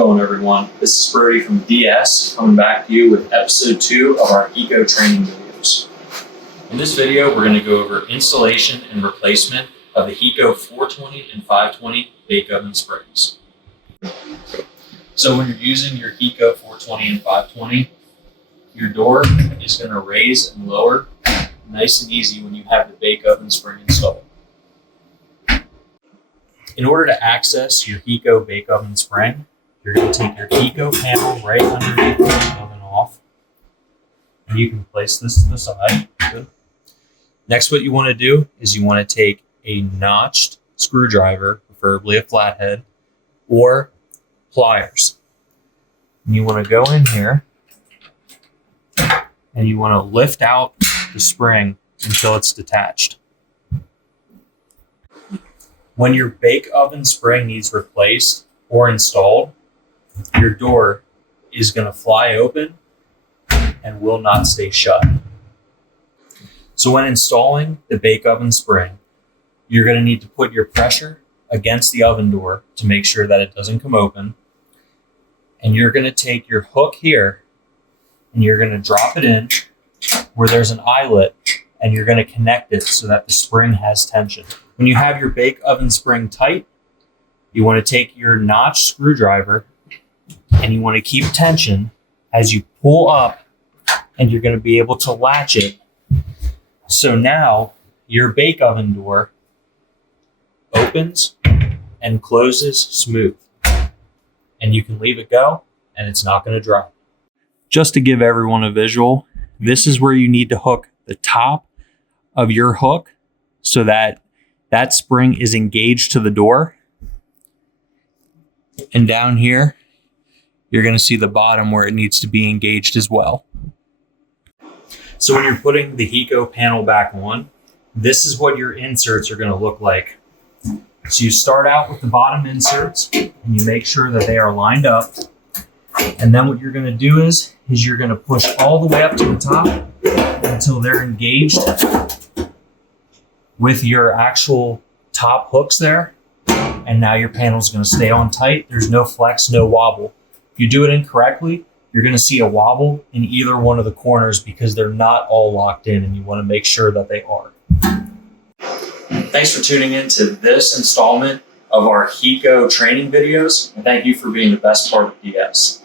going, everyone? This is Brody from DS coming back to you with episode 2 of our HECO training videos. In this video, we're going to go over installation and replacement of the HECO 420 and 520 bake oven springs. So when you're using your HECO 420 and 520, your door is going to raise and lower nice and easy when you have the bake oven spring installed. In order to access your HECO bake oven spring, you're going to take your HECO panel right underneath the bake oven off, and you can place this to the side. Good. Next, what you want to do is you want to take a notched screwdriver, preferably a flathead, or pliers. And you want to go in here and you want to lift out the spring until it's detached. When your bake oven spring needs replaced or installed, your door is going to fly open and will not stay shut. So when installing the bake oven spring, you're going to need to put your pressure against the oven door to make sure that it doesn't come open. And you're going to take your hook here and you're going to drop it in where there's an eyelet, and you're going to connect it so that the spring has tension. When you have your bake oven spring tight, you want to take your notched screwdriver and you want to keep tension as you pull up, and you're going to be able to latch it. So now your bake oven door opens and closes smooth, and you can leave it go and it's not going to dry. Just to give everyone a visual, this is where you need to hook the top of your hook so that that spring is engaged to the door. And down here, you're going to see the bottom where it needs to be engaged as well. So when you're putting the HECO panel back on, this is what your inserts are going to look like. So you start out with the bottom inserts and you make sure that they are lined up. And then what you're going to do is you're going to push all the way up to the top until they're engaged with your actual top hooks there. And now your panel is going to stay on tight. There's no flex, no wobble. If you do it incorrectly, you're going to see a wobble in either one of the corners because they're not all locked in, and you want to make sure that they are. Thanks for tuning in to this installment of our HECO training videos, and thank you for being the best part of DS.